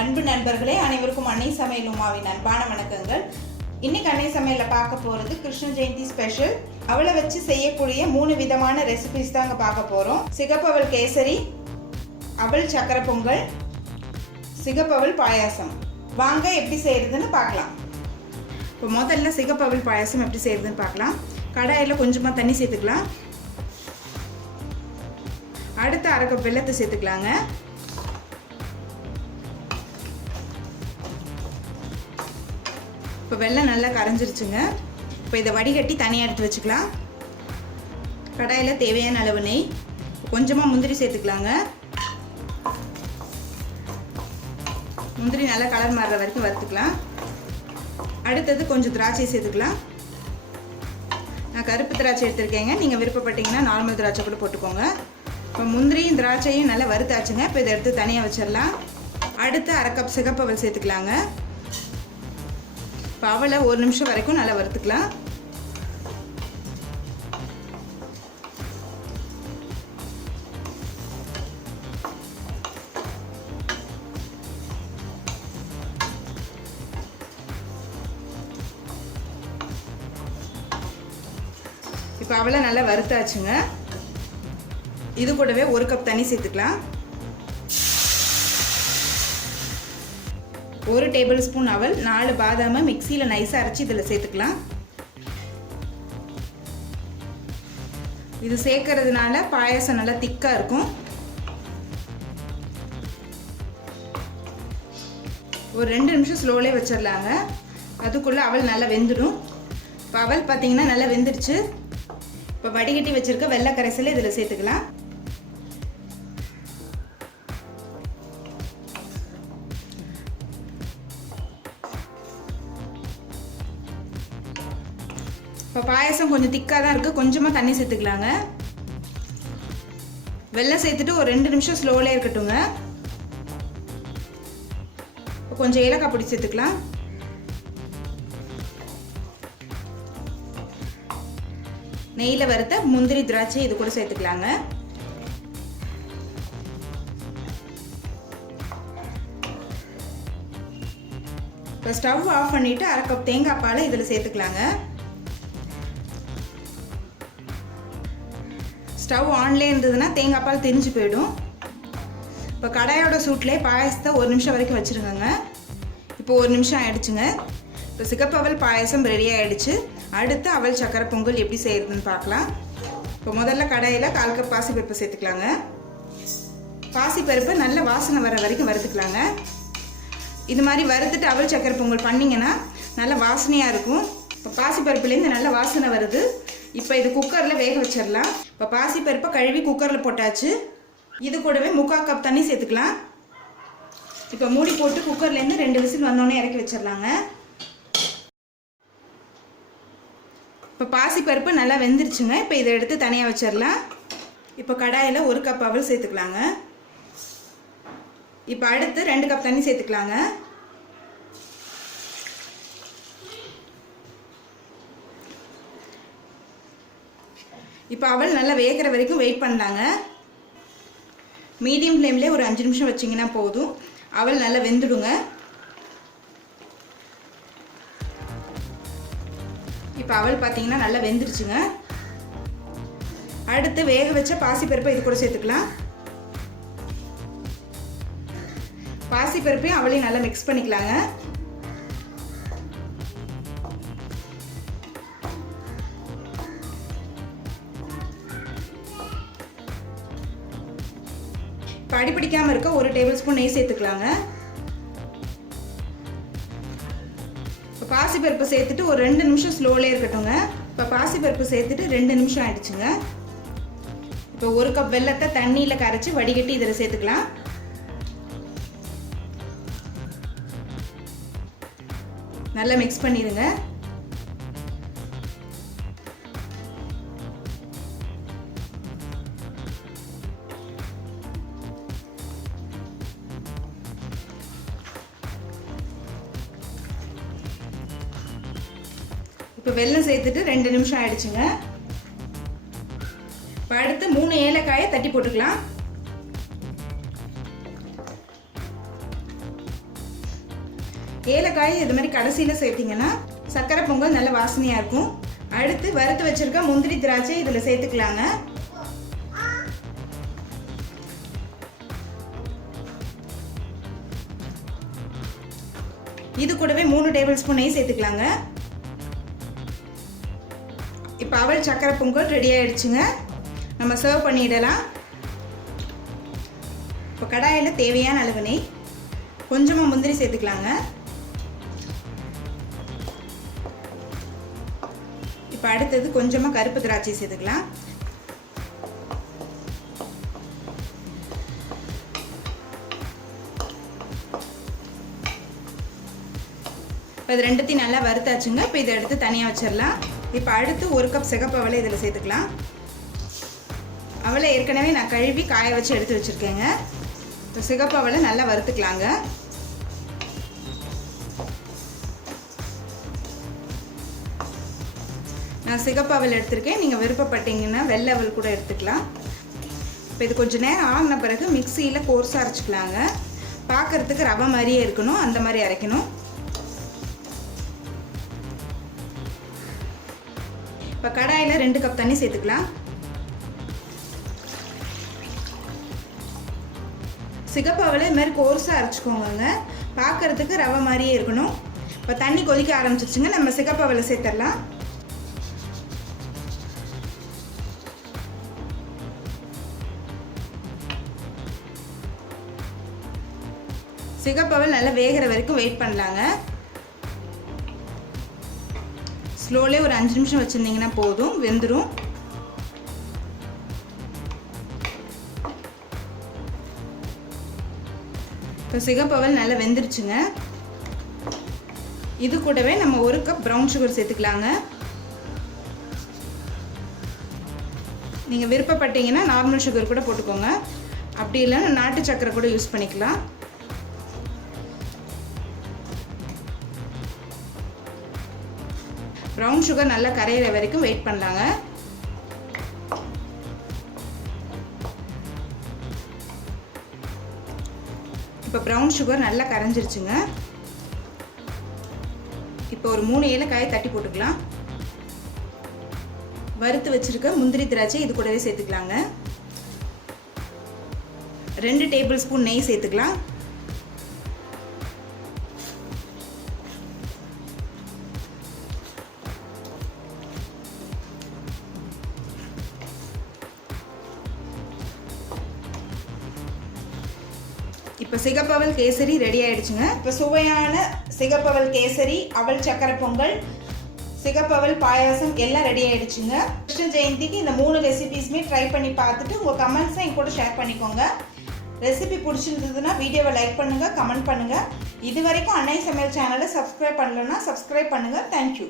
அன்பு நண்பர்களே, அனைவருக்கும் அன்னை சமையல் உமாவின் அன்பான வணக்கங்கள். இன்னைக்கு அன்னை சமையலில் பார்க்க போகிறது கிருஷ்ண ஜெயந்தி ஸ்பெஷல். அவளை வச்சு செய்யக்கூடிய 3 விதமான ரெசிபிஸ் தாங்க பார்க்க போகிறோம். சிகப்பவல் கேசரி, அவல் சக்கரை பொங்கல், சிகப்பவல் பாயாசம். வாங்க எப்படி செய்யறதுன்னு பார்க்கலாம். இப்போ முதல்ல சிகப்பவல் பாயாசம் எப்படி செய்யறதுன்னு பார்க்கலாம். கடாயில் கொஞ்சமாக தண்ணி சேர்த்துக்கலாம். அடுத்து அரை கப் வெல்லத்தை சேர்த்துக்கலாங்க. இப்போ வெல்லம் நல்லா கரைஞ்சிருச்சுங்க. இப்போ இதை வடிகட்டி தனியாக எடுத்து வச்சுக்கலாம். கடாயில் தேவையான அளவு நெய், கொஞ்சமாக முந்திரி சேர்த்துக்கலாங்க. முந்திரி நல்லா கலர் மாறுற வரைக்கும் வறுத்துக்கலாம். அடுத்தது கொஞ்சம் திராட்சை சேர்த்துக்கலாம். நான் கருப்பு திராட்சை எடுத்துருக்கேங்க. நீங்கள் விருப்பப்பட்டீங்கன்னா நார்மல் திராட்சை கூட போட்டுக்கோங்க. இப்போ முந்திரியும் திராட்சையும் நல்லா வறுத்தாச்சுங்க. இப்போ இதை எடுத்து தனியாக வச்சிடலாம். அடுத்து அரை கப் சிகப்பவல் சேர்த்துக்கலாங்க. இப்போ அவலை 1 நிமிஷம் வரைக்கும் நல்லா வறுத்துக்கலாம். இப்போ அவலை நல்லா வறுத்தாச்சுங்க. இது கூடவே 1 கப் தண்ணி சேர்த்துக்கலாம். 1 டேபிள் ஸ்பூன் அவல், 4 பாதாமை மிக்சியில் நைஸாக அரைச்சி இதில் சேர்த்துக்கலாம். இது சேர்க்கறதுனால பாயாசம் நல்லா திக்காக இருக்கும். ஒரு 2 நிமிஷம் ஸ்லோலே வச்சிடலாங்க. அதுக்குள்ளே அவல் நல்லா வெந்துடும். இப்போ அவல் பார்த்தீங்கன்னா நல்லா வெந்துடுச்சு. இப்போ வடிகட்டி வச்சுருக்க வெள்ளை கரைசலை இதில் சேர்த்துக்கலாம். இப்போ பாயாசம் கொஞ்சம் திக்காக தான் இருக்குது. கொஞ்சமாக தண்ணி சேர்த்துக்கலாங்க. வெல்லம் சேர்த்துட்டு ஒரு 2 நிமிஷம் ஸ்லோலே இருக்கட்டுங்க. இப்போ கொஞ்சம் ஏலக்காய் பொடி சேர்த்துக்கலாம். நெய்யில் வறுத்த முந்திரி திராட்சை இது கூட சேர்த்துக்கலாங்க. இப்போ ஸ்டவ் ஆஃப் பண்ணிவிட்டு அரை கப் தேங்காய் பாலை இதில் சேர்த்துக்கலாங்க. ஸ்டவ் ஆன்லேயே இருந்ததுன்னா தேங்காய் பால் தெரிஞ்சு போயிடும். இப்போ கடாயோட சூட்லேயே பாயாசத்தை 1 நிமிஷம் வரைக்கும் வச்சுருக்கோங்க. இப்போ 1 நிமிஷம் ஆகிடுச்சுங்க. இப்போ சிகப்பவல் பாயாசம் ரெடி ஆகிடுச்சு. அடுத்து அவல் சக்கரை பொங்கல் எப்படி செய்கிறதுன்னு பார்க்கலாம். இப்போ முதல்ல கடாயில் 1/4 கப் பாசிப்பருப்பு சேர்த்துக்கலாங்க. பாசிப்பருப்பு நல்ல வாசனை வர வரைக்கும் வறுத்துக்கலாங்க. இது மாதிரி வறுத்துட்டு அவல் சக்கரை பொங்கல் பண்ணிங்கன்னா நல்ல வாசனையாக இருக்கும். இப்போ பாசிப்பருப்புலேருந்து நல்ல வாசனை வருது. இப்போ இது குக்கரில் வேக வச்சிடலாம். இப்போ பாசிப்பருப்பை கழுவி குக்கரில் போட்டாச்சு. இது கூடவே 3/4 கப் தண்ணி சேர்த்துக்கலாம். இப்போ மூடி போட்டு குக்கர்லேருந்து 2 விசில் வந்தோடனே இறக்கி வச்சிடலாங்க. இப்போ பாசிப்பருப்பு நல்லா வெந்துருச்சுங்க. இப்போ இதை எடுத்து தனியாக வச்சிடலாம். இப்போ கடாயில் 1 கப் அவல் சேர்த்துக்கலாங்க. இப்போ அடுத்து 2 கப் தண்ணி சேர்த்துக்கலாங்க. இப்போ அவல் நல்லா வேகிற வரைக்கும் வெயிட் பண்ணலாங்க. மீடியம் ஃப்ளேம்லேயே ஒரு 5 நிமிஷம் வச்சிங்கன்னா போதும். அவல் நல்லா வெந்துடுங்க. இப்போ அவல் பார்த்தீங்கன்னா நல்லா வெந்துருச்சுங்க. அடுத்து வேக வச்ச பாசிப்பருப்பை இது கூட சேர்த்துக்கலாம். பாசிப்பருப்பையும் அவளையும் நல்லா மிக்ஸ் பண்ணிக்கலாங்க. இப்போ அடி பிடிக்காமல் இருக்க 1 டேபிள் ஸ்பூன் நெய் சேர்த்துக்கலாங்க. இப்போ பாசிப்பருப்பு சேர்த்துட்டு ஒரு 2 நிமிஷம் ஸ்லோலே இருக்கட்டுங்க. இப்போ பாசிப்பருப்பு சேர்த்துட்டு 2 நிமிஷம் ஆயிடுச்சுங்க. இப்போ 1 கப் வெல்லத்தை தண்ணியில் கரைச்சி வடிகட்டி இதில் சேர்த்துக்கலாம். நல்லா மிக்ஸ் பண்ணிடுங்க. இப்போ வெல்லம் சேர்த்துட்டு 2 நிமிஷம் ஆயிடுச்சுங்க. இப்போ அடுத்து 3 ஏலக்காயை தட்டி போட்டுக்கலாம். ஏலக்காய் இது மாதிரி கடைசியில் சேர்த்திங்கன்னா சக்கரை பொங்கல் நல்ல வாசனையாக இருக்கும். அடுத்து வறுத்து வச்சிருக்க முந்திரி திராட்சை இதில் சேர்த்துக்கலாங்க. இது கூடவே 3 டேபிள் ஸ்பூன் நெய் சேர்த்துக்கலாங்க. இப்போ அவல் சக்கரை பொங்கல் ரெடி ஆயிடுச்சுங்க. நம்ம சர்வ் பண்ணிடலாம். இப்போ கடாயில் தேவையான அளவு நெய், கொஞ்சமாக முந்திரி சேர்த்துக்கலாங்க. இப்போ அடுத்தது கொஞ்சமாக கருப்பு திராட்சை சேர்த்துக்கலாம். இப்போ இது ரெண்டுத்தையும் நல்லா வறுத்தாச்சுங்க. இப்போ இதை எடுத்து தனியாக வச்சிடலாம். இப்போ அடுத்து 1 கப் சிகப்பு அவலை இதில் சேர்த்துக்கலாம். அவலை ஏற்கனவே நான் கழுவி காய வச்சு எடுத்து வச்சுருக்கேங்க. இப்போ சிகப்பு அவலை நல்லா வறுத்துக்கலாங்க. நான் சிகப்பு அவல் எடுத்திருக்கேன். நீங்கள் விருப்பப்பட்டீங்கன்னா வெள்ளை அவல் கூட எடுத்துக்கலாம். இப்போ இது கொஞ்சம் நேரம் ஆகின பிறகு மிக்சியில் கோர்ஸாக அரைச்சிக்கலாங்க. பார்க்குறதுக்கு ரவை மாதிரியே இருக்கணும், அந்த மாதிரி அரைக்கணும். இப்போ கடாயில் 2 கப் தண்ணி சேர்த்துக்கலாம். சிகப்பு அவலை இது மாதிரி கோர்ஸாக அரைச்சிக்கோங்க. பார்க்குறதுக்கு ரவை மாதிரியே இருக்கணும். இப்போ தண்ணி கொதிக்க ஆரம்பிச்சிருச்சுங்க. நம்ம சிகப்பு அவலை சேர்த்துடலாம். சிகப்பு அவல் நல்லா வேகிற வரைக்கும் வெயிட் பண்ணலாங்க. ஸ்லோலே ஒரு 5 நிமிஷம் வச்சுருந்தீங்கன்னா போதும், வெந்துடும். இப்போ சிகப்பு அவல் நல்லா வெந்துருச்சுங்க. இது கூடவே நம்ம 1 கப் ப்ரௌன் சுகர் சேர்த்துக்கலாங்க. நீங்கள் விருப்பப்பட்டீங்கன்னா நார்மல் சுகர் கூட போட்டுக்கோங்க. அப்படி இல்லைன்னா நாட்டு சக்கரை கூட யூஸ் பண்ணிக்கலாம். ப்ரௌன் சுகர் நல்லா கரையிற வரைக்கும் வெயிட் பண்ணலாங்க. இப்போ ப்ரௌன் சுகர் நல்லா கரைஞ்சிருச்சுங்க. இப்போ ஒரு 3 ஏலக்காயை தட்டி போட்டுக்கலாம். வறுத்து வச்சிருக்க முந்திரி திராட்சை இது கூடவே சேர்த்துக்கலாங்க. 2 டேபிள் ஸ்பூன் நெய் சேர்த்துக்கலாம். இப்போ சிகப்பவல் கேசரி ரெடி ஆயிடுச்சுங்க. இப்போ சுவையான சிகப்பவல் கேசரி, அவல் சக்கரை பொங்கல், சிகப்பவல் பாயாசம் எல்லாம் ரெடி ஆயிடுச்சுங்க. கிருஷ்ண ஜெயந்திக்கு இந்த 3 ரெசிபீஸுமே ட்ரை பண்ணி பார்த்துட்டு உங்கள் கமெண்ட்ஸை என் கூட ஷேர் பண்ணிக்கோங்க. ரெசிபி பிடிச்சிருந்ததுன்னா வீடியோவை லைக் பண்ணுங்கள், கமெண்ட் பண்ணுங்கள். இது வரைக்கும் அன்னை சமையல் சேனலை சப்ஸ்கிரைப் பண்ணலன்னா சப்ஸ்கிரைப் பண்ணுங்கள். தேங்க்யூ.